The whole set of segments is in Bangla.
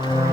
টাকা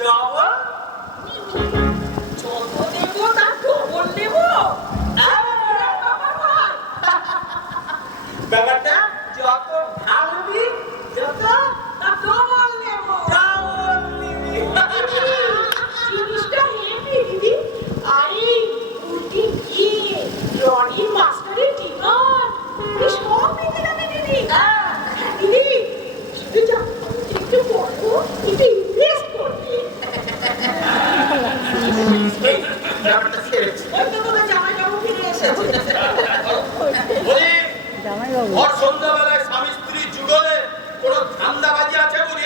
ডবল যত দেবো তার ডবল দেবো। ব্যাপারটা যত ঢালবি যত ডবল দেবো। ডাবল নিবি। জিনিসটা হেভি দিদি। আরে উল্টি গিয়ে রনি মাস্টারের ডিমান্ড সব নিতে যাবে দিদি। দিদি শুধু যা একটু পড়বো একটু ইনভেস্ট করবে। এই ব্যাপারটা সেরেছি। ওই তো তোমার জামাইবাবু ফিরে এসেছে। বলি ওর সন্ধ্যাবেলায় স্বামী স্ত্রী যুগলে কোনো ধান্দাবাজি আছে বলি?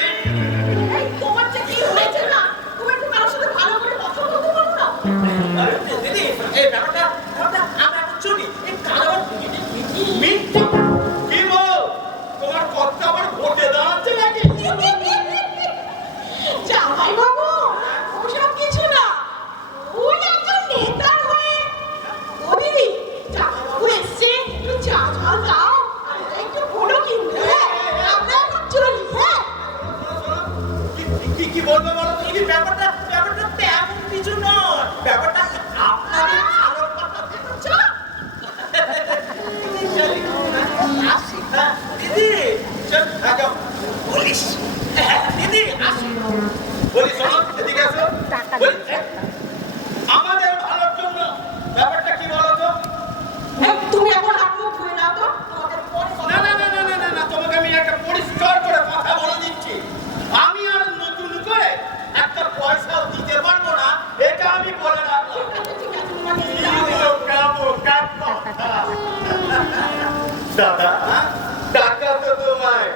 এই তোমার যে কি হয়েছে না, তুমি একটু কারোর সাথে ভালো করে কথা বলতে পারো না? আরে দিদি এই ব্যাপারটা আমরা এখন শুনি এই কারণ মিথ্যা কি বল তোমার কথা আবার ঘটে দাঁড়াচ্ছে নাকি? জামাইবাবু ওসব কিছু না, ওই একজন নেতার হয়ে। ও দিদি জামাইবাবু এসছে, একটু চা জল দাও, আমরা একটু বলো কিন্তু। আমরা এখন চলি। হ্যাঁ কি বলবে বলো তো? কি ব্যাপারটা তেমন কিছু নয়, ব্যাপারটা আপনাদের ভালো কথা। চল। আসি হ্যাঁ দিদি চল যাও বলিস হ্যাঁ দিদি আসি বলি শোনো এদিকে এসো বলি, আমাদের ভালোর জন্য ব্যাপারটা কি বলো তো? তুমি এখন হাত মুখ ধুয়ে নাও তো, তোমাদের পরে কথা না না না না না না তোমাকে আমি একটা পরিষ্কার করে কথা বলে দিচ্ছি, আমি আর নতুন করে একটা পয়সাও দিতে পারবো না, এটা আমি বলে রাখলাম। ঠিক আছে, তোমাকে কি দিতে হবে। বোকা কথা। দাদা টাকা তো তোমায়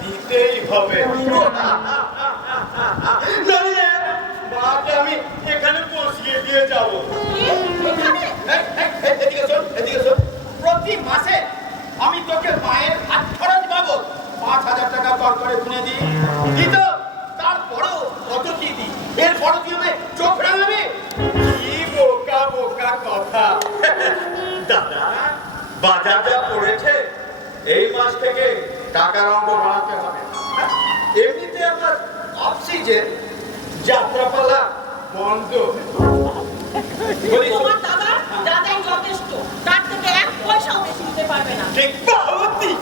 দিতেই হবে, নইলে মাকে আমি এখানে বসিয়ে দিয়ে যাবো। এখানে এদিকে শোন এদিকে শোন, প্রতি মাসে আমি তোকে মায়ের হাত খরচ বাবদ 5,000 টাকা তরকারি কিনে দিই দিত, তারপরেও কত কি দিই, এরপরও কি হবে চোখ রাঙাবে? কি বোকা বোকা কথা। দাদা বাজার যা পড়েছে এই মাস থেকে টাকার অঙ্ক বাড়াতে হবে। এমনিতে আমার অক্সিজেন যাত্রাপালা বন্ধ। বলি তোমার দাদা দাদাই যথেষ্ট, তার থেকে এক পয়সাও বেশি দিতে পারবে না। ঠিক পাহতি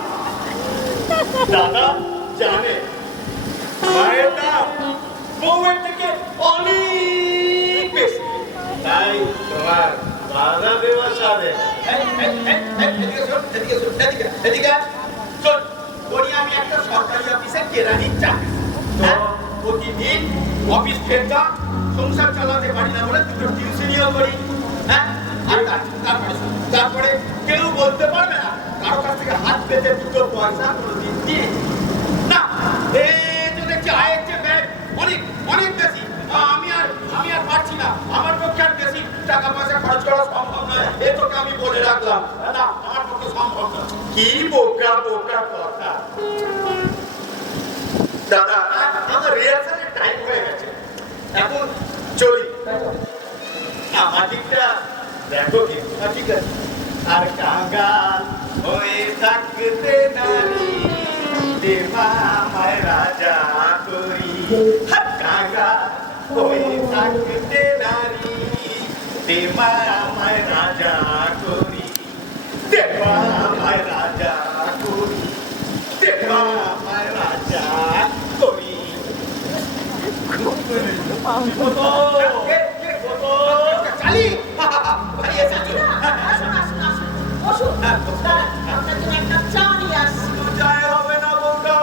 দাদা জানে মায়ের দাম বউয়ের থেকে অনেক বেশি, তাই তোমার বাধা দেওয়া সাথে আমি একটা সরকারি অফিসে কেরানির চাকরি, প্রতিদিন অফিস ফেরতাম, সংসার চালাতে পারি না বলে দুটো টিউশনিও করি। হ্যাঁ আর তারপরে কেউ বলতে পারবে না কারো কাছ থেকে হাত পেতে দুটো পয়সা কোনোদিন দিয়ে না। এই তো দেখছি আয়ের চেয়ে ব্যয় অনেক অনেক বেশি, আমি আর পারছি না, আমার পক্ষে আর বেশি টাকা পয়সা খরচ করা সম্ভব নয়, এ তোকে আমি বলে রাখলাম না, আমার পক্ষে সম্ভব নয়। কি বোকা বোকা কথা। দাদা আমার রিহার্সালের টাইম হয়ে গেছে, এখন চলি। আমার দিকটা দেখো কি ঠিক আছে। আর কাঙ্গাল হয়ে থাকতে নারী দেবা আমায় রাজা করি, কাঙ্গাল হয়ে থাকতে নারী দেবা আমায় রাজা করি, দেবা আমায় রাজা করি, দেবা আমায় রাজা করি। চালি বসুন, আপনার জন্য একটা চা নিয়ে আসছি। চায় হবে না বৌদা,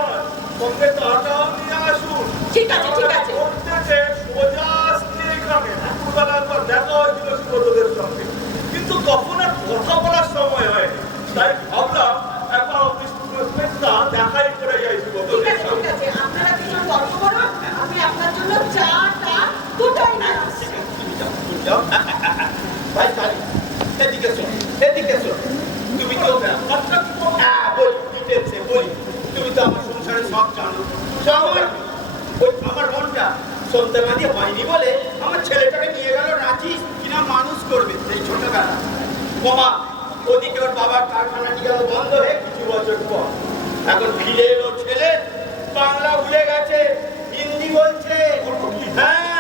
সঙ্গে টাকাও নিয়ে আসুন। ঠিক আছে ঠিক আছে। করতেছে সোজা আসছে এখানে, দুপুরবেলা একবার দেখা হয়েছিল সুব্রতদের সঙ্গে, কিন্তু তখন আর কথা বলার সময় হয়নি, তাই ভাবলাম একবার অফিস দেখাই করে যাই ঠিক সুব্রতদের আছে ঠিক সঙ্গে। আছে, আপনারা দুজন গল্প করুন, আমি আপনার জন্য চা টা দুটোই নিয়ে আসছি। ভাই চালি এদিকে শোন এদিকে শোন, তুমি তো বলি ডিটেলসে বলি, তুমি তো আমার সংসারে সব জানো, আমার মনটা সন্তানাদি হয়নি বলে আমার ছেলেটাকে নিয়ে গেল রাঁচি কিনা মানুষ করবে সেই ছোটবেলা। বোমা ওদিকে ওর বাবার কারখানাটি গেল বন্ধ হয়ে কিছু বছর পর, এখন ফিরে এলো ছেলে, বাংলা ভুলে গেছে, হিন্দি বলছে। হ্যাঁ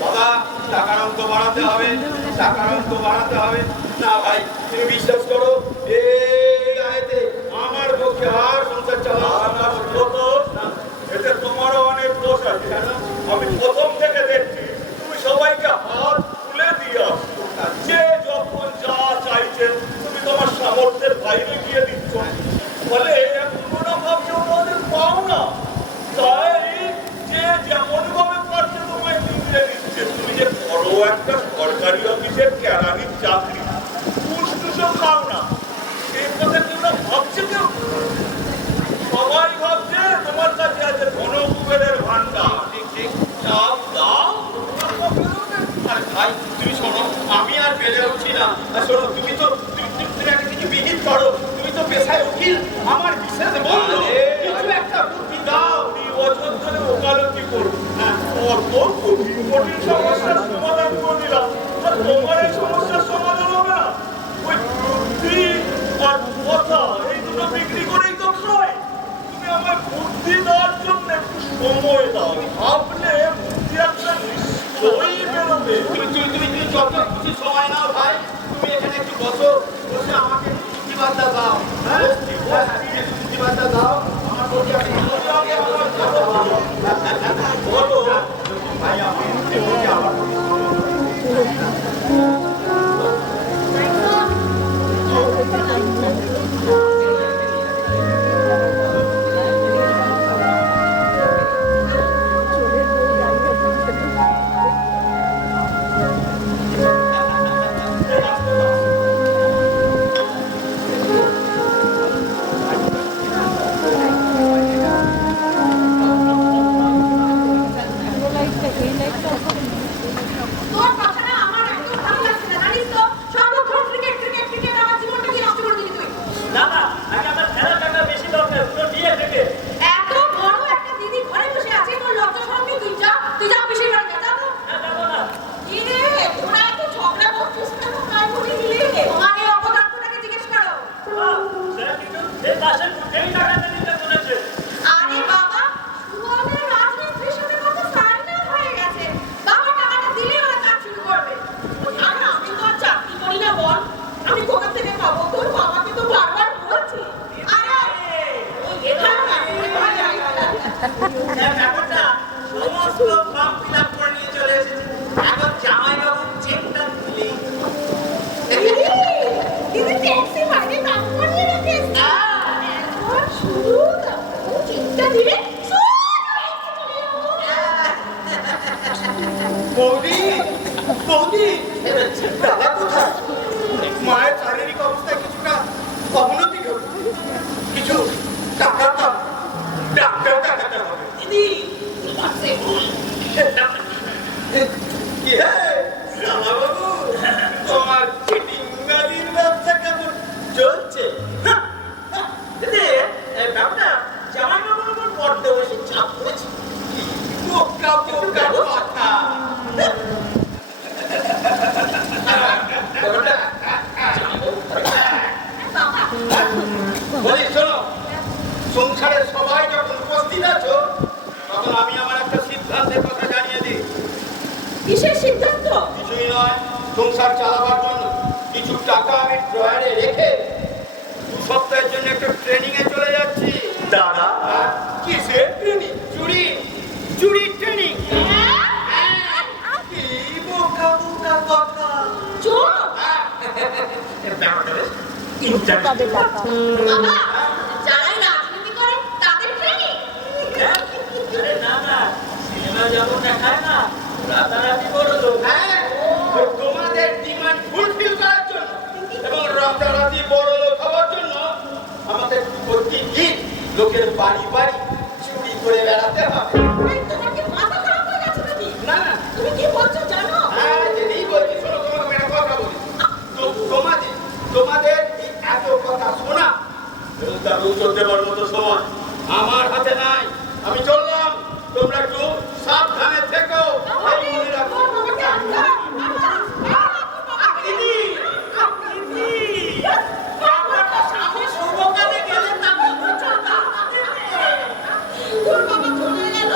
বাবা টাকার অঙ্ক বাড়াতে হবে, টাকার অঙ্ক বাড়াতে হবে। না ভাই তুমি বিশ্বাস করো এই আয়তে আমার পক্ষে আর সংসার চালানো এতে তোমারও অনেক দোষ আছে। আমি প্রথম থেকে দেখছি তুমি সবাইকে হাত তুলে দিয়ে আসছো, যে যখন যা চাইছে তুমি তোমার সামর্থ্যের বাইরে গিয়ে দিচ্ছ, ফলে কোনো ভাবছে তোমাদের পাও না, তাই যে যেমন ভাবে পারছে তোমায় দিয়ে দিচ্ছে। তুমি যে বড় একটা সরকারি অফিসের কেরানির চাকরি, পুষ্টুসও খাও না, এই কথা কেউ না ভাবছে কেউ? সবাই ভাবছে তোমার কাছে আছে ঘন কুবেরের ভান্ডার। ঠিক ঠিক চাপ দাও। আরে ভাই তুমি শোনো, আমি আর বেড়ে উঠছি না। আর শোনো তুমি তো তুমি একটা কিছু বিহিত করো, তুমি তো পেশায় উকিল, আমার বিশেষ বন্ধু, কিছু একটা বুদ্ধি দাও। 2 বছর ধরে ওকালতি করবো, কত কঠিন কঠিন সমস্যার সমাধান করে দিলাম, আর তোমার এই সমস্যার সমাধান হবে না? ওই বুদ্ধি আর কথা এই দুটো বিক্রি করেই তো খায়। তুমি আমার বুদ্ধি দেওয়ার জন্য একটু সময় দাও, ভাবলে বুদ্ধি একটা নিশ্চয়ই বেরোবে। তুমি যত খুশি সময় নাও ভাই, তুমি এখানে একটু বসো, বসে আমাকে যুক্তিবার্তা দাও। হ্যাঁ যুক্তিবার্তা দাও আমার প্রতি। বলো ভাই আমার তোর কথাটা আমার একদম ভালো লাগছে না, জানিস তো? সর্বক্ষণ ক্রিকেট আমার জীবনটাকে নষ্ট করে দিলি তুই। না না, আগে আমার খেলার টাকা বেশি দরকার, পুরো দিয়ে দেবে। এত বড় একটা দিদি ঘরে বসে আছে, তোর লজ্জা শরম নেই? তুই যা পিসির বাড়ি যা তো। না যাবো না। কি রে, তোরা এত ঝগড়া করছিস কেন? কার করে দিলি? তোমার এই অপদার্থটাকে জিজ্ঞেস করো। সেটা কিন্তু এই পাশের কুঠেই টাকাটা দিতে বলেছে। আরে বাবা, সুমনের রাজমিস্ত্রির সাথে কত সান্নাল হয়ে গেছে। বাবা টাকাটা দিলে ওরা কাজ শুরু করবে। আর আমি তো আর চাকরি করি না বল, আমি কোথা থেকে পাবো? তোর বাবাকে তো বারবার বলছি। আরে ওই এখানে না, ব্যাপারটা সমস্ত ফর্ম ফিল আপ করে নিয়ে চলে এসেছি। এখন জামাইবাবু চেকটা দিলেই দিদি ট্যাক্সি বাইরে কাজ করিয়ে রেখেছে। এখন শুধু চিন্তা দিলে বৌদি বৌদি দাদা কোথায়? মায়ের শারীরিক অবস্থায় কিছুটা অবনতি ঘটে, কিছু টাকা দাও, ডাক্তার দেখাতে হবে। দিদি বাসে ভুল। কি হে বাবু, তোমার চিটিং বাজির ব্যবসা কেমন চলছে? দিদি এই ব্যাপারটা জামাইবাবুর উপর বড্ড বেশি চাপ পড়েছে। বোকা বোকা কথা। বলি শোনো, সংসারের সবাই যখন উপস্থিত আছো, তখন আমি আমার একটা সিদ্ধান্তের কথা জানিয়ে দিই। কিসের সিদ্ধান্ত? কিছুই নয়, সংসার চালাবার জন্য কিছু টাকা আমি ড্রয়ারে রেখে 2 সপ্তাহের জন্য একটা ট্রেনিং এ চলে যাচ্ছি। দাদা, কিসের ট্রেনিং? চুরি ট্রেনিং। কি বোকা বোকা কথা। চোর? ব্যাপারটা বেশ ইন্টারেস্টিং। বাবা, যারাই রাজনীতি করে তাদের ট্রেনিং। আরে না না, সিনেমা যেমন দেখায় না, রাতারাতি বড় লোক। হ্যাঁ, ওই তোমাদের ডিমান্ড ফুলফিল করার জন্য এবং রাতারাতি বড় লোক হওয়ার জন্য আমাদের প্রতিদিন লোকের বাড়ি বাড়ি চুরি করে বেড়াতে হবে। এই, তোমার কি মাথা খারাপ হয়ে গেছে নাকি? না না, তুমি কি বলছো জানো? হ্যাঁ জেনেই বলছি। শোনো, তোমাকে একটা কথা বলি। তোমাদের এই এত কথা শোনা তার উত্তর দেওয়ার মতো সময় আমার হাতে নাই। আমি চললাম, তোমরা একটু সাবধানে থেকো। এই মনে রাখো। দিদি ব্যাপারটা সামনে শুভ কাজে গেলে তাকে চলতা। তোর বাবা চলে গেল।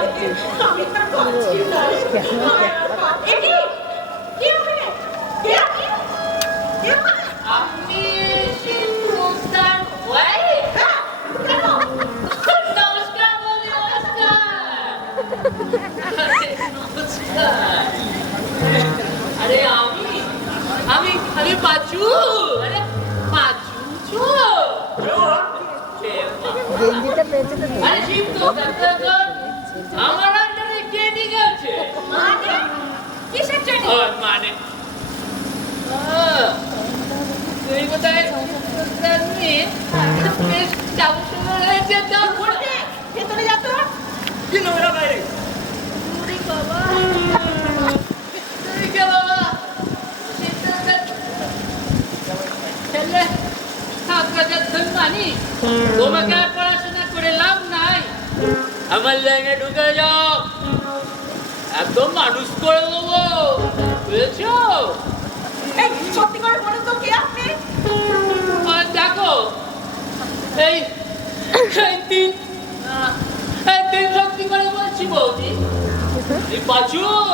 আমি আর পাচ্ছি না। এ কি? কে ওখানে? কে আপনি? কে ওখানে? আপনি সিন্ধুস্তান ওয়াই? হ্যাঁ, কেন? নমস্কার বলি, নমস্কার। আরে, নমস্কার। আরে আমি খালি পাচু। আরে পাচু চোর। গেঞ্জিটা পেয়েছে তো আরে সিন্ধু কাকার আমার আন্ডারে ট্রেনিং আছে। মানে? কিসের ট্রেনিং? মানে তুই কোথায় জানি বেশ চাবু শুরু হয়েছে তো উঠে, ভেতরে যা তো। কি নোংরা বাইরে তুই বাবা তুই কে বাবা ছেলে থাকা যখন মানি তোমাকে আর পড়াশোনা করে লাভ নাই, আমার লাইনে ঢুকে যাও, একদম মানুষ করে দেবো, বুঝেছো? এই, সত্যি করে বলুন তো কে আপনি? আর দেখো এই তিন সত্যি করে বলছি বৌদি, এই পাঁচু